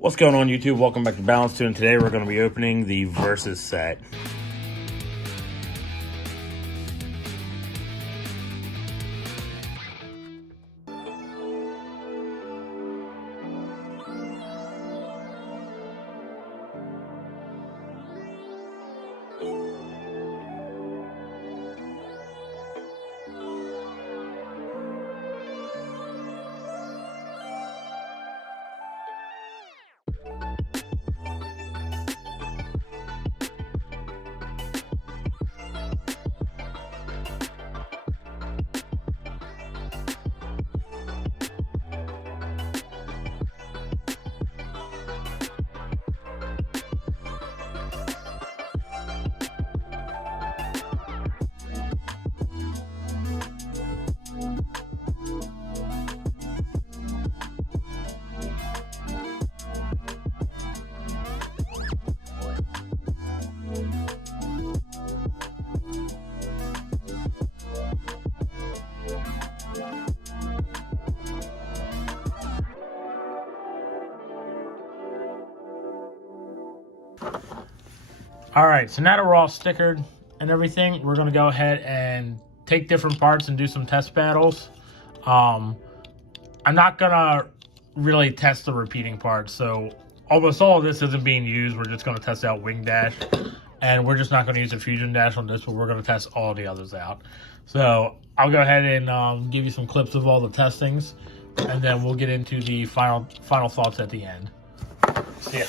What's going on, YouTube? Welcome back to Balance 2, and today we're going to be opening the Versus set. Alright, so now that we're all stickered and everything, we're going to go ahead and take different parts and do some test battles. I'm not going to really test the repeating parts, so almost all of this isn't being used. We're just going to test out Wing Dash, and we're just not going to use a Fusion Dash on this, but we're going to test all the others out. So I'll go ahead and give you some clips of all the testings, and then we'll get into the final thoughts at the end. See ya.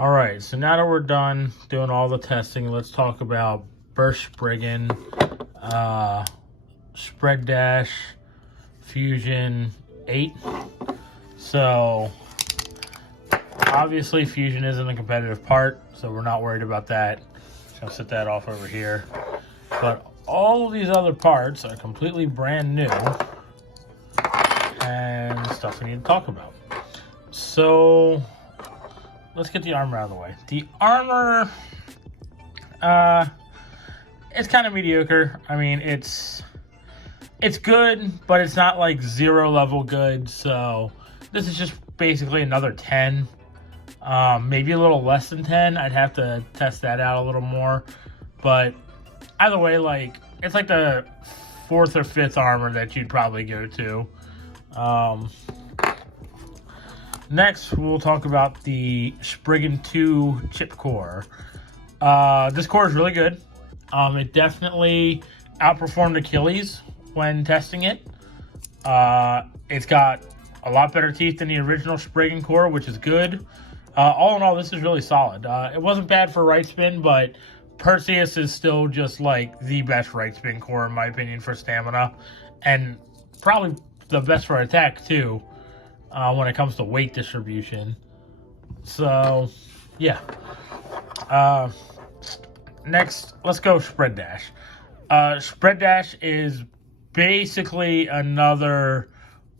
All right, so now that we're done doing all the testing, let's talk about burst sprigging, spread dash, fusion 8. So obviously fusion isn't a competitive part, so we're not worried about that. Just gonna set that off over here. But all of these other parts are completely brand new and stuff we need to talk about. So let's get the armor out of the way. The armor, it's kind of mediocre. I mean, it's good, but it's not like 0 level good. So this is just basically another 10, maybe a little less than 10. I'd have to test that out a little more, but either way, like, it's like the 4th or 5th armor that you'd probably go to. Next, we'll talk about the Spriggan 2 chip core. This core is really good. It definitely outperformed Achilles when testing it. It's got a lot better teeth than the original Spriggan core, which is good. All in all, this is really solid. It wasn't bad for right spin, but Perseus is still just like the best right spin core in my opinion for stamina, and probably the best for attack too, when it comes to weight distribution. So yeah. Next, let's go spread dash. Spread dash is basically another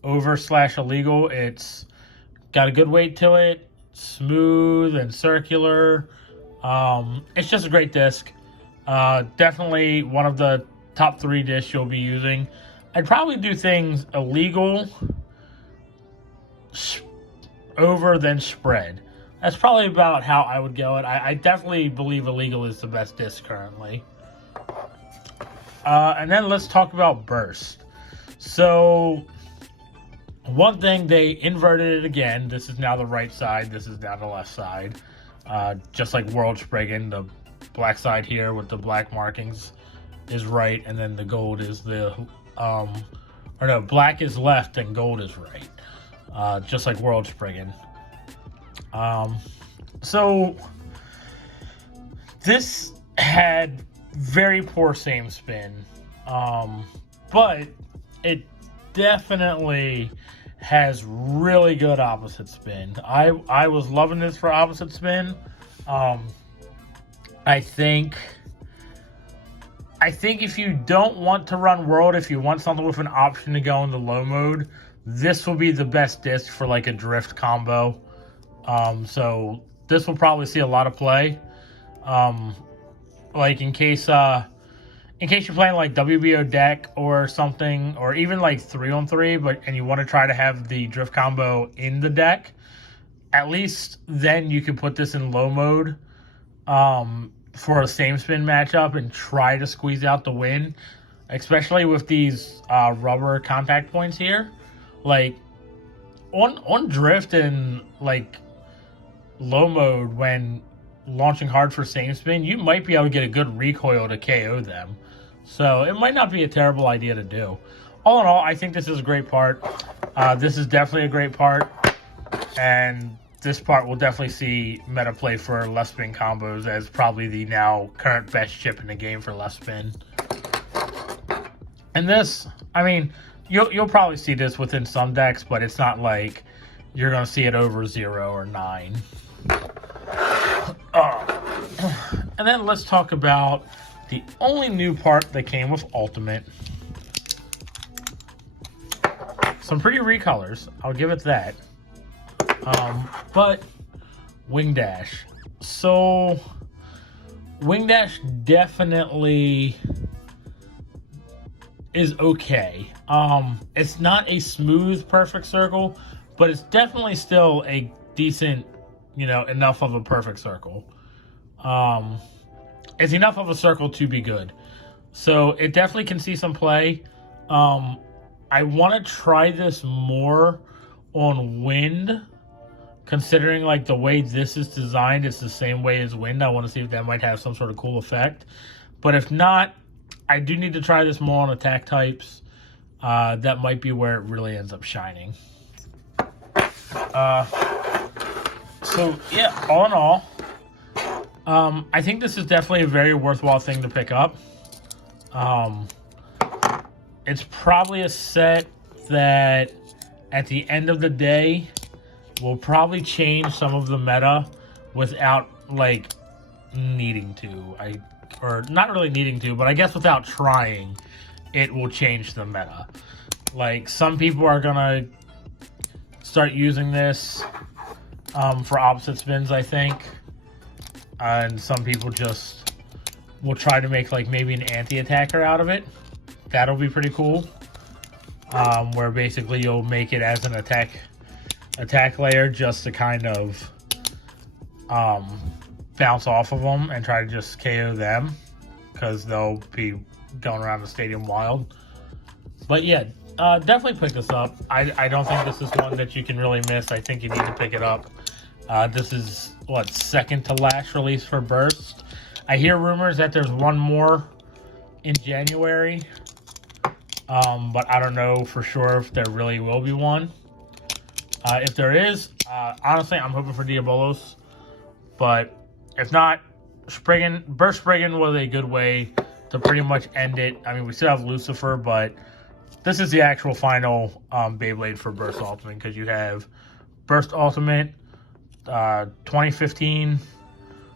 over/illegal. It's got a good weight to it, smooth and circular. It's just a great disc. Definitely one of the top 3 discs you'll be using. I'd probably do things illegal, over, then spread. That's probably about how I would go it. I definitely believe illegal is the best disc currently. And then let's talk about burst. So one thing, they inverted it again. This is now the right side. This is now the left side. Just like World Spriggan, the black side here with the black markings is right, and then the gold is the, black is left and gold is right. Just like World Spriggan. So this had very poor same spin, but it definitely has really good opposite spin. I was loving this for opposite spin. I think if you don't want to run world, if you want something with an option to go into low mode, this will be the best disc for like a drift combo. So this will probably see a lot of play. Like in case you're playing like WBO deck or something, or even like 3-on-3, and you want to try to have the drift combo in the deck, at least then you can put this in low mode for a same spin matchup and try to squeeze out the win, especially with these rubber contact points here. Like on drift and like low mode, when launching hard for same spin, you might be able to get a good recoil to KO them. So it might not be a terrible idea to do. All in all, I think this is a great part. This is definitely a great part, and this part will definitely see meta play for left spin combos as probably the now current best chip in the game for left spin. And this, I mean, you'll probably see this within some decks, but it's not like you're going to see it over 0 or 9. And then let's talk about the only new part that came with Ultimate. Some pretty recolors, I'll give it that. But Wing Dash. So Wing Dash definitely is okay. It's not a smooth perfect circle, but it's definitely still a decent, enough of a perfect circle. It's enough of a circle to be good. So it definitely can see some play. I want to try this more on wind, considering like the way this is designed, it's the same way as wind. I want to see if that might have some sort of cool effect. But if not, I do need to try this more on attack types. That might be where it really ends up shining. So yeah, all in all, I think this is definitely a very worthwhile thing to pick up. It's probably a set that at the end of the day will probably change some of the meta without like needing to. attack, or not really needing to, but I guess without trying, it will change the meta. Like, some people are gonna start using this for opposite spins, I think, and some people just will try to make like maybe an anti-attacker out of it. That'll be pretty cool. Where basically you'll make it as an attack layer just to kind of bounce off of them and try to just KO them, because they'll be going around the stadium wild. But yeah, definitely pick this up. I don't think this is one that you can really miss. I think you need to pick it up. This is, what, second to last release for Burst. I hear rumors that there's one more in January, but I don't know for sure if there really will be one. If there is, honestly, I'm hoping for Diabolos. But if not, Burst Spriggan was a good way to pretty much end it. I mean, we still have Lucifer, but this is the actual final Beyblade for Burst Ultimate, because you have Burst Ultimate 2015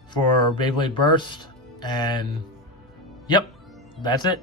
for Beyblade Burst, and yep, that's it.